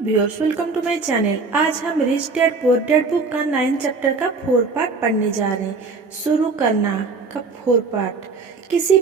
Viewers, welcome to my channel. आज हम rich dad poor dad book का 9 chapter का 4 पार्ट पढ़ने जा रहे हैं। शुरू करना का 4 पार्ट। किसी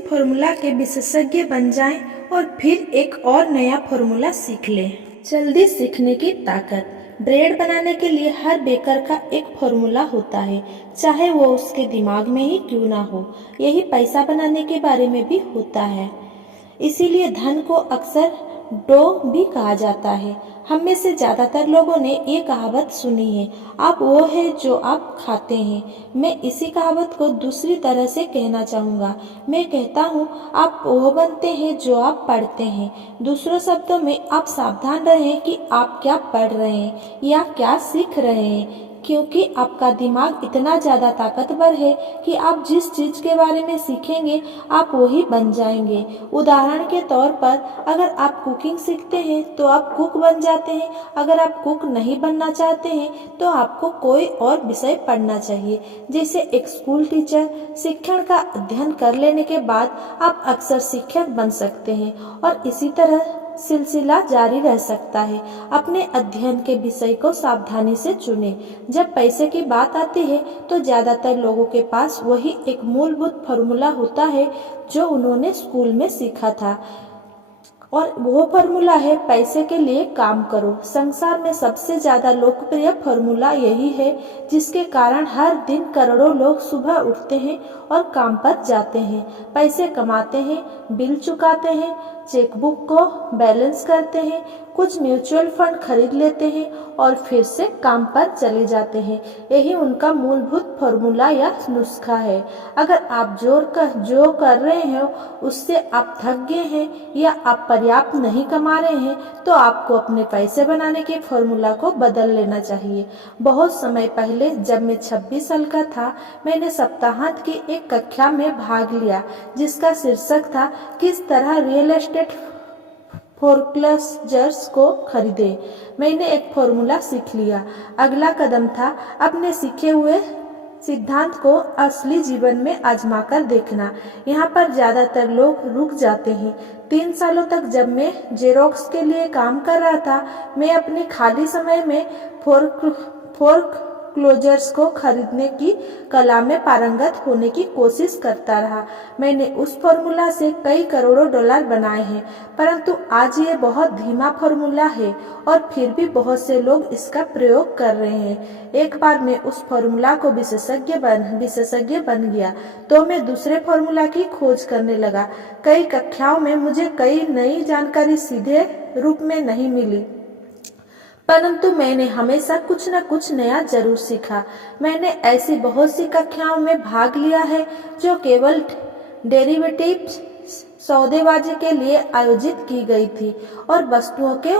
फॉर्मूला के विशेषज्ञ बन जाएं और फिर एक और नया फॉर्मूला सीख लें। जल्दी सीखने की ताकत। ब्रेड बनाने के लिए हर बेकर का एक फॉर्मूला होता है, चाहे वो उसके दिमाग में ही क्यों ना हो। यही पैसा बनाने के बारे में भी होता है। इसीलिए धन को अक्सर डो भी कहा जाता है। हम में से ज्यादातर लोगों ने ये कहावत सुनी है, आप वो है जो आप खाते हैं। मैं इसी कहावत को दूसरी तरह से कहना चाहूँगा। मैं कहता हूँ, आप वो बनते हैं जो आप पढ़ते हैं। दूसरों शब्दों में, आप सावधान रहें कि आप क्या पढ़ रहे हैं या क्या सीख रहे हैं, क्योंकि आपका दिमाग इतना ज़्यादा ताकतवर है कि आप जिस चीज़ के बारे में सीखेंगे आप वही बन जाएंगे। उदाहरण के तौर पर, अगर आप कुकिंग सीखते हैं तो आप कुक बन जाते हैं। अगर आप कुक नहीं बनना चाहते हैं तो आपको कोई और विषय पढ़ना चाहिए, जैसे एक स्कूल टीचर। शिक्षण का अध्ययन कर लेने के बाद आप अक्सर शिक्षक बन सकते हैं और इसी तरह सिलसिला जारी रह सकता है। अपने अध्ययन के विषय को सावधानी से चुनें। जब पैसे की बात आती है तो ज्यादातर लोगों के पास वही एक मूलभूत फॉर्मूला होता है जो उन्होंने स्कूल में सीखा था, और वो फॉर्मूला है, पैसे के लिए काम करो। संसार में सबसे ज्यादा लोकप्रिय फॉर्मूला यही है, जिसके कारण हर दिन करोड़ों लोग सुबह उठते हैं और काम पर जाते हैं, पैसे कमाते हैं, बिल चुकाते हैं, चेकबुक को बैलेंस करते हैं, कुछ म्यूचुअल फंड खरीद लेते हैं और फिर से काम पर चले जाते हैं। यही उनका मूलभूत फॉर्मूला या नुस्खा है। अगर आप जो कर रहे हैं उससे आप थक गए हैं या आप पर्याप्त नहीं कमा रहे हैं, तो आपको अपने पैसे बनाने के फॉर्मूला को बदल लेना चाहिए। बहुत समय पहले जब मैं 26 साल का था, मैंने सप्ताहांत की एक कक्षा में भाग लिया जिसका शीर्षक था, किस तरह रियल एस्टेट फोरक्लोजर्स को खरीदे। मैंने एक फॉर्मूला सीख लिया। अगला कदम था अपने सीखे हुए सिद्धांत को असली जीवन में आजमाकर देखना। यहाँ पर ज्यादातर लोग रुक जाते हैं। 3 सालों तक जब मैं जेरोक्स के लिए काम कर रहा था, मैं अपने खाली समय में फोरक्लोजर्स को खरीदने की कला में पारंगत होने की कोशिश करता रहा। मैंने उस फॉर्मूला से कई करोड़ों डॉलर बनाए हैं, परंतु आज ये बहुत धीमा फॉर्मूला है और फिर भी बहुत से लोग इसका प्रयोग कर रहे हैं। एक बार मैं उस फॉर्मूला को विशेषज्ञ बन गया तो मैं दूसरे फॉर्मूला की खोज करने लगा। कई कक्षाओं में मुझे कई नई जानकारी सीधे रूप में नहीं मिली, परंतु मैंने हमेशा कुछ न कुछ नया जरूर सीखा। मैंने ऐसी बहुत सी कक्षाओं में भाग लिया है जो केवल डेरिवेटिव सौदेबाजी के लिए आयोजित की गई थी और वस्तुओं के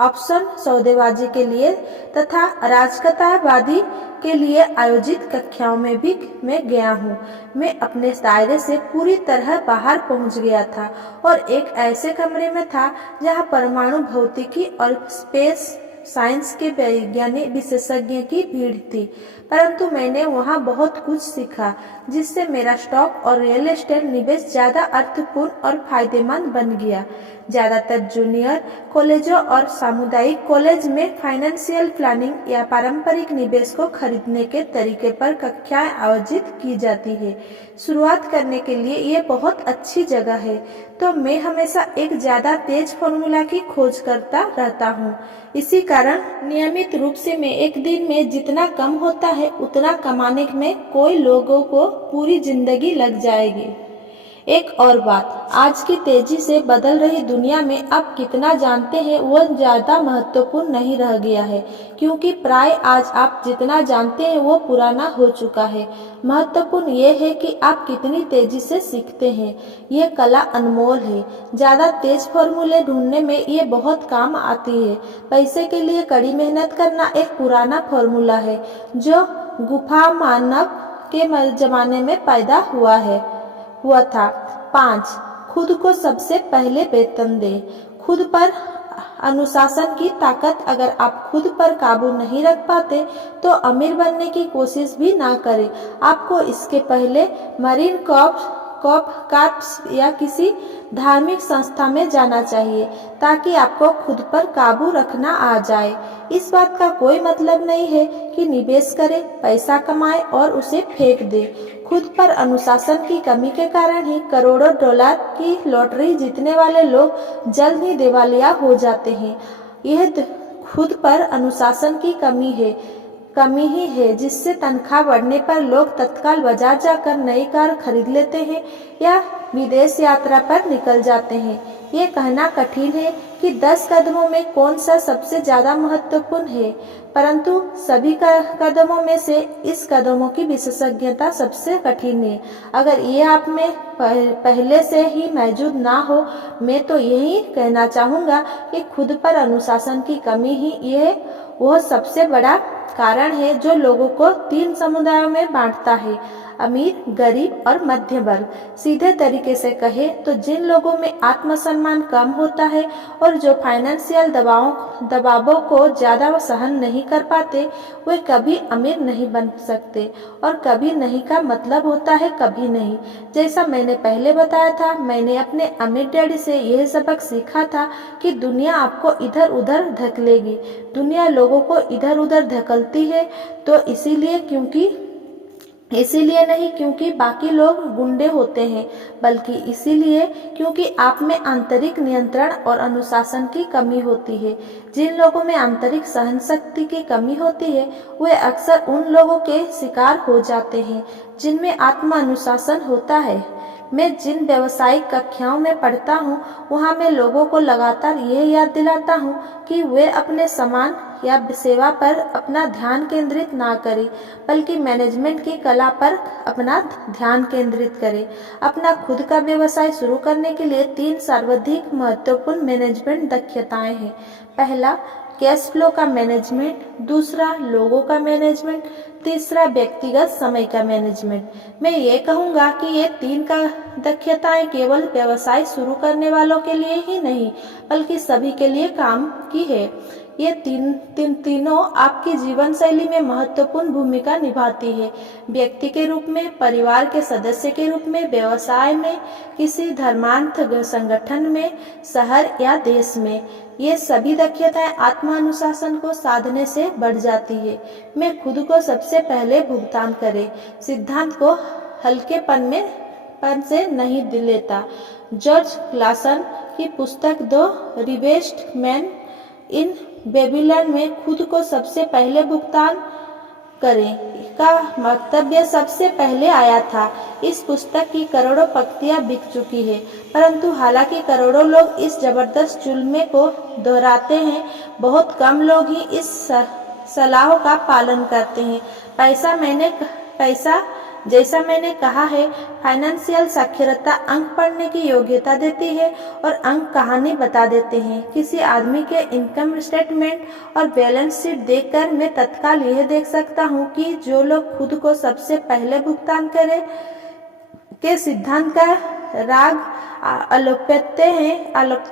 ऑप्शन सौदेबाजी के लिए तथा राजकतावादी के लिए आयोजित कक्षाओं में भी मैं गया हूँ। मैं अपने दायरे से पूरी तरह बाहर पहुँच गया था और एक ऐसे कमरे में था जहाँ परमाणु भौतिकी और स्पेस साइंस के वैज्ञानिक विशेषज्ञ की भीड़ थी, परंतु मैंने वहाँ बहुत कुछ सीखा जिससे मेरा स्टॉक और रियल एस्टेट निवेश ज्यादा अर्थपूर्ण और फायदेमंद बन गया। ज्यादातर जूनियर कॉलेजों और सामुदायिक कॉलेज में फाइनेंशियल प्लानिंग या पारंपरिक निवेश को खरीदने के तरीके पर कक्षाएं आयोजित की जाती है। शुरुआत करने के लिए ये बहुत अच्छी जगह है, तो मैं हमेशा एक ज्यादा तेज फॉर्मूला की खोज करता रहता हूँ। इसी कारण नियमित रूप से मैं एक दिन में जितना कम होता है उतना कमाने में कोई लोगों को पूरी जिंदगी लग जाएगी। एक और बात, आज की तेजी से बदल रही दुनिया में आप कितना जानते हैं वो ज्यादा महत्वपूर्ण नहीं रह गया है, क्योंकि प्राय आज आप जितना जानते हैं वो पुराना हो चुका है। महत्वपूर्ण ये है कि आप कितनी तेजी से सीखते हैं। ये कला अनमोल है। ज्यादा तेज फॉर्मूले ढूंढने में ये बहुत काम आती है। पैसे के लिए कड़ी मेहनत करना एक पुराना फॉर्मूला है जो गुफा मानव के जमाने में पैदा हुआ था। 5. खुद को सबसे पहले वेतन दे। खुद पर अनुशासन की ताकत। अगर आप खुद पर काबू नहीं रख पाते तो अमीर बनने की कोशिश भी ना करें। आपको इसके पहले मरीन कॉप्स या किसी धार्मिक संस्था में जाना चाहिए ताकि आपको खुद पर काबू रखना आ जाए। इस बात का कोई मतलब नहीं है कि निवेश करें, पैसा कमाएं और उसे फेंक दें। खुद पर अनुशासन की कमी के कारण ही करोड़ों डॉलर की लॉटरी जीतने वाले लोग जल्द ही दिवालिया हो जाते हैं। यह खुद पर अनुशासन की कमी ही है जिससे तनख्वाह बढ़ने पर लोग तत्काल बाजार जाकर नई कार खरीद लेते हैं या विदेश यात्रा पर निकल जाते हैं। ये कहना कठिन है कि 10 कदमों में कौन सा सबसे ज्यादा महत्वपूर्ण है, परंतु सभी कदमों में से इस कदमों की विशेषज्ञता सबसे कठिन है। अगर ये आप में पहले से ही मौजूद ना हो, मैं तो यही कहना चाहूँगा कि खुद पर अनुशासन की कमी ही यह वह सबसे बड़ा कारण है जो लोगों को 3 समुदायों में बांटता है, अमीर, गरीब और मध्य वर्ग। सीधे तरीके से कहे तो जिन लोगों में आत्मसम्मान कम होता है और जो फाइनेंशियल दबावों को ज्यादा सहन नहीं कर पाते, वे कभी अमीर नहीं बन सकते। और कभी नहीं का मतलब होता है कभी नहीं। जैसा मैंने पहले बताया था, मैंने अपने अमीर डैडी से यह सबक सीखा था कि दुनिया आपको इधर उधर धकेलेगी। दुनिया लोगों को इधर उधर धकेलती है तो इसीलिए नहीं क्योंकि बाकी लोग गुंडे होते हैं, बल्कि इसीलिए क्योंकि आप में आंतरिक नियंत्रण और अनुशासन की कमी होती है। जिन लोगों में आंतरिक सहन शक्ति की कमी होती है, वे अक्सर उन लोगों के शिकार हो जाते हैं जिनमें आत्म अनुशासन होता है। मैं जिन व्यावसायिक कक्षाओं में पढ़ता हूँ, वहाँ मैं लोगों को लगातार यह याद दिलाता हूँ कि वे अपने सामान या सेवा पर अपना ध्यान केंद्रित ना करें, बल्कि मैनेजमेंट की कला पर अपना ध्यान केंद्रित करें। अपना खुद का व्यवसाय शुरू करने के लिए 3 सर्वाधिक महत्वपूर्ण मैनेजमेंट दक्षताएं हैं। पहला, कैश फ्लो का मैनेजमेंट, दूसरा लोगों का मैनेजमेंट, तीसरा व्यक्तिगत समय का मैनेजमेंट। मैं ये कहूँगा कि ये 3 का दक्षताएं केवल व्यवसाय शुरू करने वालों के लिए ही नहीं, बल्कि सभी के लिए काम की है। ये तीनों आपकी जीवन शैली में महत्वपूर्ण भूमिका निभाती है। व्यक्ति के रूप में, परिवार के सदस्य के रूप में, व्यवसाय में, किसी धर्मांत संगठन में, शहर या देश में। ये सभी दक्षताएं आत्मानुशासन को साधने से बढ़ जाती है। मैं खुद को सबसे पहले भुगतान करे सिद्धांत को हल्केपन से नहीं लेता। जॉर्ज क्लासन की पुस्तक the richest man in Babylon में खुद को सबसे पहले भुगतान करें का वक्तव्य सबसे पहले आया था। इस पुस्तक की करोड़ों पंक्तियां बिक चुकी है, परंतु हालांकि करोड़ों लोग इस जबरदस्त जुल्मे को दोहराते हैं, बहुत कम लोग ही इस सलाह का पालन करते हैं। पैसा जैसा मैंने कहा है, फाइनेंशियल साक्षरता अंक पढ़ने की योग्यता देती है और अंक कहानी बता देते हैं। किसी आदमी के इनकम स्टेटमेंट और बैलेंस शीट देखकर मैं तत्काल यह देख सकता हूँ कि जो लोग खुद को सबसे पहले भुगतान करें के सिद्धांत का राग आलोकते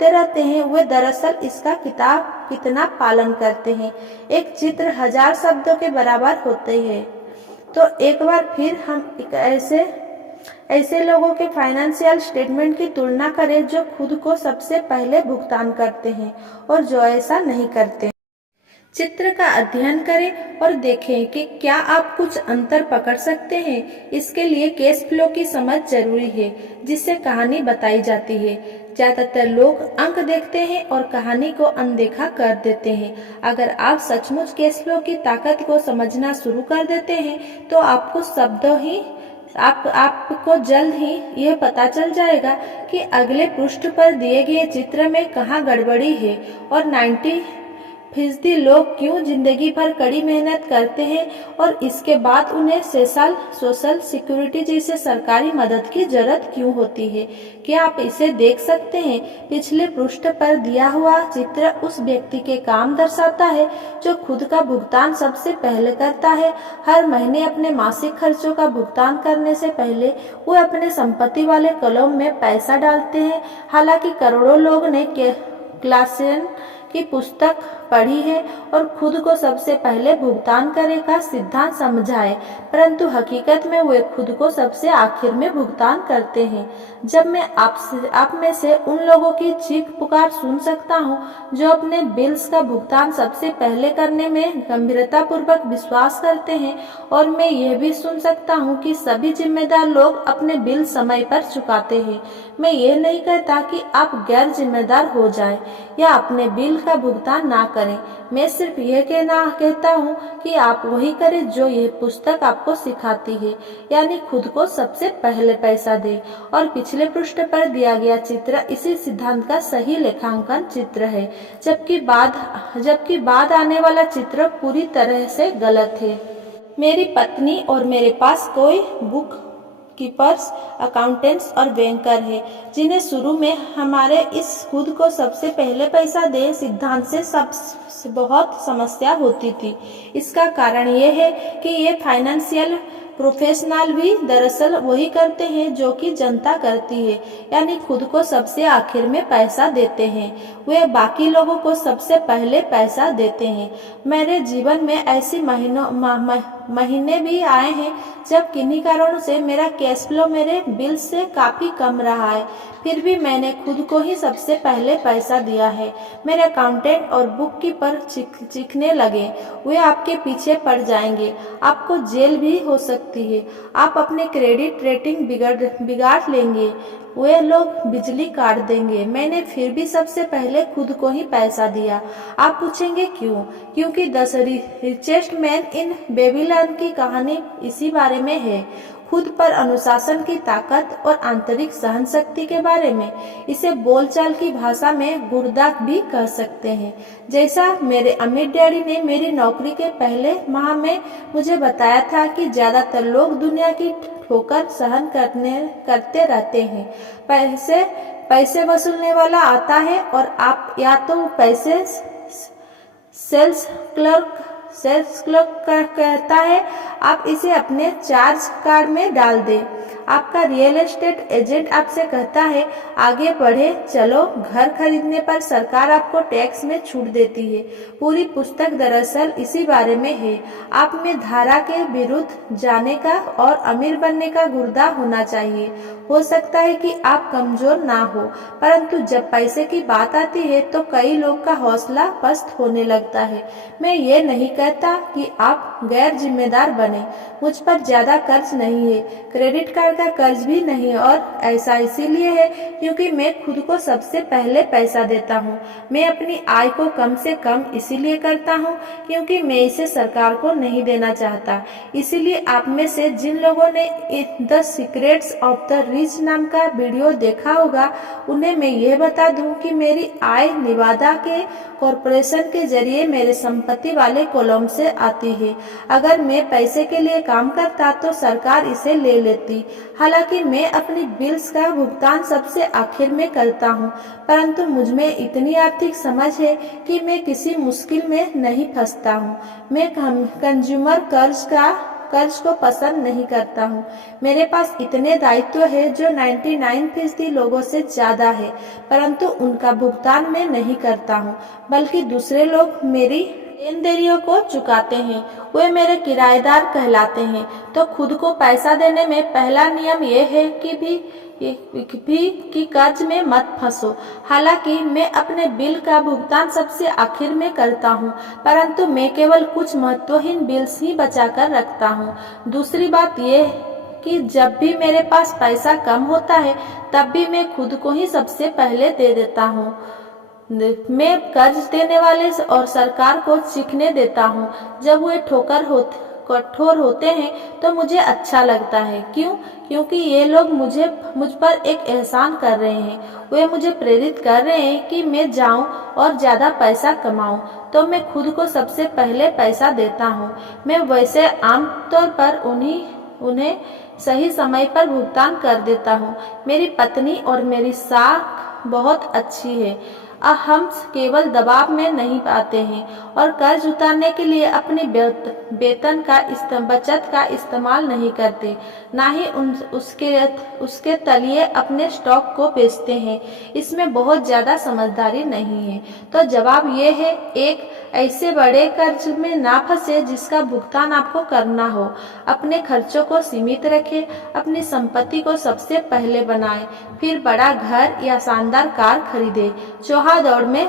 रहते हैं, वे दरअसल इसका कितना पालन करते हैं। एक चित्र 1000 शब्दों के बराबर होते हैं। तो एक बार फिर हम ऐसे लोगों के फाइनेंशियल स्टेटमेंट की तुलना करें जो खुद को सबसे पहले भुगतान करते हैं और जो ऐसा नहीं करते। चित्र का अध्ययन करें और देखें कि क्या आप कुछ अंतर पकड़ सकते हैं। इसके लिए कैश फ्लो की समझ जरूरी है, जिससे कहानी बताई जाती है। ज्यादातर लोग अंक देखते हैं और कहानी को अनदेखा कर देते हैं। अगर आप सचमुच कैश फ्लो की ताकत को समझना शुरू कर देते हैं, तो आपको जल्द ही यह पता चल जाएगा कि अगले पृष्ठ पर दिए गए चित्र में कहाँ गड़बड़ी है और 90% लोग क्यों जिंदगी भर कड़ी मेहनत करते हैं और इसके बाद उन्हें सोशल सिक्योरिटी जैसे सरकारी मदद की जरूरत क्यों होती है। क्या आप इसे देख सकते हैं? पिछले पृष्ठ पर दिया हुआ चित्र उस व्यक्ति के काम दर्शाता है जो खुद का भुगतान सबसे पहले करता है। हर महीने अपने मासिक खर्चों का भुगतान करने से पहले वो अपने संपत्ति वाले कॉलम में पैसा डालते हैं। हालांकि करोड़ों लोग ने क्लासन की पुस्तक पढ़ी है और खुद को सबसे पहले भुगतान करे का सिद्धांत समझा है, परंतु हकीकत में वे खुद को सबसे आखिर में भुगतान करते हैं। जब मैं आप में से उन लोगों की चीख पुकार सुन सकता हूँ जो अपने बिल्स का भुगतान सबसे पहले करने में गंभीरता पूर्वक विश्वास करते हैं, और मैं यह भी सुन सकता हूँ कि सभी जिम्मेदार लोग अपने बिल समय पर चुकाते हैं, मैं ये नहीं कहता कि आप गैर जिम्मेदार हो जाएं या अपने बिल का भुगतान ना करें। मैं सिर्फ यह कहता हूँ कि आप वही करें जो यह पुस्तक आपको सिखाती है, यानी खुद को सबसे पहले पैसा दें। और पिछले पृष्ठ पर दिया गया चित्र इसी सिद्धांत का सही लेखांकन चित्र है, जबकि बाद आने वाला चित्र पूरी तरह से गलत है। मेरी पत्नी और मेरे पास कोई बुक कीपर्स, अकाउंटेंट्स और बैंकर है जिन्हें शुरू में हमारे इस खुद को सबसे पहले पैसा दे सिद्धांत से बहुत समस्या होती थी। इसका कारण यह है कि ये फाइनेंशियल प्रोफेशनल भी दरअसल वही करते हैं जो कि जनता करती है, यानी खुद को सबसे आखिर में पैसा देते हैं। वे बाकी लोगों को सबसे पहले पैसा देते हैं। मेरे जीवन में ऐसी महीने भी आए हैं जब किन्हीं कारणों से मेरा कैश फ्लो मेरे बिल से काफ़ी कम रहा है, फिर भी मैंने खुद को ही सबसे पहले पैसा दिया है। मेरे अकाउंटेंट और बुक कीपर चीखने लगे, वे आपके पीछे पड़ जाएंगे, आपको जेल भी हो सकती है, आप अपने क्रेडिट रेटिंग बिगाड़ लेंगे, वे लोग बिजली काट देंगे। मैंने फिर भी सबसे पहले खुद को ही पैसा दिया। आप पूछेंगे क्यों? क्योंकि 10 रिचेस्ट मैन इन बेबीलोन की कहानी इसी बारे में है, खुद पर अनुशासन की ताकत और आंतरिक सहन शक्ति के बारे में। इसे बोलचाल की भाषा में गुर्दाक भी कह सकते हैं। जैसा मेरे अमीर डैडी ने मेरी नौकरी के पहले माह में मुझे बताया था कि ज्यादातर लोग दुनिया की ठोकर सहन करते रहते हैं। पैसे वसूलने वाला आता है और आप या तो पैसे सेल्स क्लर्क कहता है, आप इसे अपने चार्ज कार्ड में डाल दें। आपका रियल एस्टेट एजेंट आपसे कहता है आगे बढ़े चलो, घर खरीदने पर सरकार आपको टैक्स में छूट देती है। पूरी पुस्तक दरअसल इसी बारे में है। आप में धारा के विरुद्ध जाने का और अमीर बनने का गुर्दा होना चाहिए। हो सकता है कि आप कमजोर ना हो, परंतु जब पैसे की बात आती है तो कई लोग का हौसला पस्त होने लगता है। मैं ये नहीं कहता कि आप गैर जिम्मेदार बने। मुझ पर ज्यादा कर्ज नहीं है, क्रेडिट कार्ड का कर्ज भी नहीं, और ऐसा इसीलिए है क्योंकि मैं खुद को सबसे पहले पैसा देता हूँ। मैं अपनी आय को कम से कम इसीलिए करता हूँ क्योंकि मैं इसे सरकार को नहीं देना चाहता। इसीलिए आप में से जिन लोगों ने the secrets of the rich नाम का वीडियो देखा होगा, उन्हें मैं यह बता दूं कि मेरी आय निवादा के कॉरपोरेशन के जरिए मेरे संपत्ति वाले कॉलम से आती है। अगर मैं पैसे के लिए काम करता तो सरकार इसे ले लेती। हालांकि मैं अपनी बिल्स का भुगतान सबसे आखिर में करता हूँ, परंतु मुझमें इतनी आर्थिक समझ है कि मैं किसी मुश्किल में नहीं फंसता हूँ। मैं कंज्यूमर कर्ज को पसंद नहीं करता हूँ। मेरे पास इतने दायित्व है जो 99% लोगों से ज्यादा है, परंतु उनका भुगतान मैं नहीं करता हूँ, बल्कि दूसरे लोग मेरी देनदारियों को चुकाते हैं। वे मेरे किराएदार कहलाते हैं। तो खुद को पैसा देने में पहला नियम यह है कि कर्ज में मत फंसो। हालांकि मैं अपने बिल का भुगतान सबसे आखिर में करता हूँ, परंतु मैं केवल कुछ महत्वहीन बिल्स ही बचा कर रखता हूँ। दूसरी बात यह कि जब भी मेरे पास पैसा कम होता है तब भी मैं खुद को ही सबसे पहले दे देता हूँ। मैं कर्ज देने वाले और सरकार को सीखने देता हूँ। जब वे कठोर होते हैं तो मुझे अच्छा लगता है। क्यों? क्योंकि ये लोग मुझ पर एक एहसान कर रहे हैं। वे मुझे प्रेरित कर रहे हैं कि मैं जाऊं और ज्यादा पैसा कमाऊं। तो मैं खुद को सबसे पहले पैसा देता हूं। मैं वैसे आमतौर पर उन्हें सही समय पर भुगतान कर देता हूं। मेरी पत्नी और मेरी साख बहुत अच्छी है। हम केवल दबाव में नहीं आते हैं और कर्ज उतारने के लिए अपनी वेतन का बचत का इस्तेमाल नहीं करते, ना ही उसके तलिए अपने स्टॉक को बेचते हैं। इसमें बहुत ज़्यादा समझदारी नहीं है। तो जवाब ये है, एक ऐसे बड़े कर्ज में ना फंसे जिसका भुगतान आपको करना हो। अपने खर्चों को सीमित रखें, अपनी संपत्ति को सबसे पहले बनाएं, फिर बड़ा घर या शानदार कार खरीदें। चौहा दौड़ में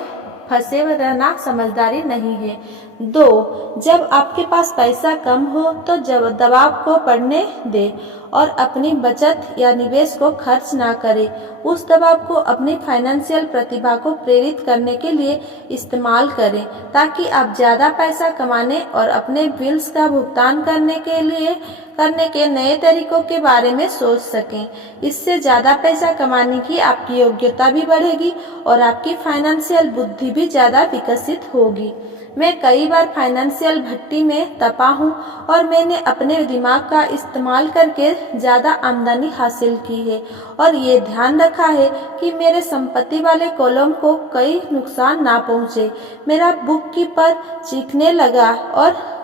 फंसे रहना समझदारी नहीं है। 2, जब आपके पास पैसा कम हो तो जब दबाव को पड़ने दे और अपनी बचत या निवेश को खर्च ना करें। उस दबाव को अपनी फाइनेंशियल प्रतिभा को प्रेरित करने के लिए इस्तेमाल करें, ताकि आप ज़्यादा पैसा कमाने और अपने बिल्स का भुगतान करने के नए तरीकों के बारे में सोच सकें। इससे ज़्यादा पैसा कमाने की आपकी योग्यता भी बढ़ेगी और आपकी फाइनेंशियल बुद्धि भी ज़्यादा विकसित होगी। मैं कई बार फाइनेंशियल भट्टी में तपा हूँ और मैंने अपने दिमाग का इस्तेमाल करके ज़्यादा आमदनी हासिल की है और ये ध्यान रखा है कि मेरे संपत्ति वाले कॉलम को कोई नुकसान ना पहुँचे। मेरा बुक कीपर चीखने लगा और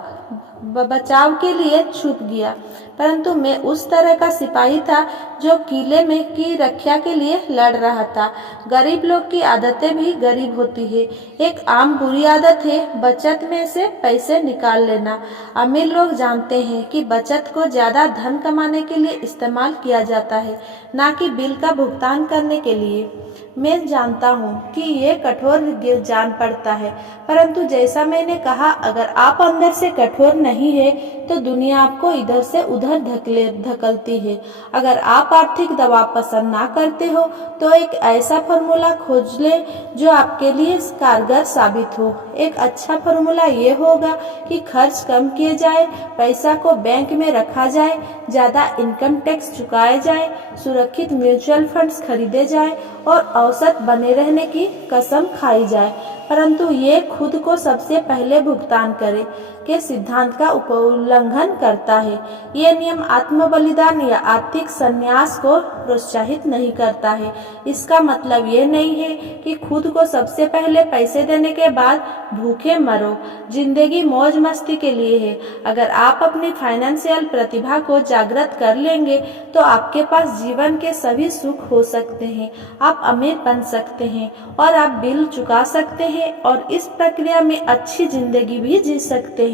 बचाव के लिए छुप गया, परंतु मैं उस तरह का सिपाही था जो किले में की रक्षा के लिए लड़ रहा था। गरीब लोग की आदतें भी गरीब होती है। एक आम बुरी आदत है बचत में से पैसे निकाल लेना। अमीर लोग जानते हैं कि बचत को ज़्यादा धन कमाने के लिए इस्तेमाल किया जाता है, ना कि बिल का भुगतान करने के लिए। मैं जानता हूँ कि ये कठोर जान पड़ता है, परंतु जैसा मैंने कहा, अगर आप अंदर से कठोर नहीं है तो दुनिया आपको इधर से उधर धकेलती है। अगर आप आर्थिक दबाव पसंद ना करते हो तो एक ऐसा फॉर्मूला खोज ले जो आपके लिए कारगर साबित हो। एक अच्छा फॉर्मूला ये होगा कि खर्च कम किए जाए, पैसा को बैंक में रखा जाए, ज़्यादा इनकम टैक्स चुकाए जाए, सुरक्षित म्यूचुअल फंड्स खरीदे जाए और औसत बने रहने की कसम खाई जाए, परंतु ये खुद को सबसे पहले भुगतान करे के सिद्धांत का उल्लंघन करता है। ये नियम आत्म बलिदान या आर्थिक संन्यास को प्रोत्साहित नहीं करता है। इसका मतलब ये नहीं है कि खुद को सबसे पहले पैसे देने के बाद भूखे मरो। जिंदगी मौज मस्ती के लिए है। अगर आप अपनी फाइनेंशियल प्रतिभा को जागृत कर लेंगे तो आपके पास जीवन के सभी सुख हो सकते हैं। आप अमीर बन सकते हैं और आप बिल चुका सकते हैं और इस प्रक्रिया में अच्छी जिंदगी भी जी सकते हैं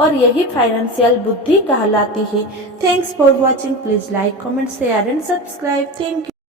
और यही फाइनेंशियल बुद्धि कहलाती है। Thanks for watching. Please like, comment, share and subscribe. Thank you.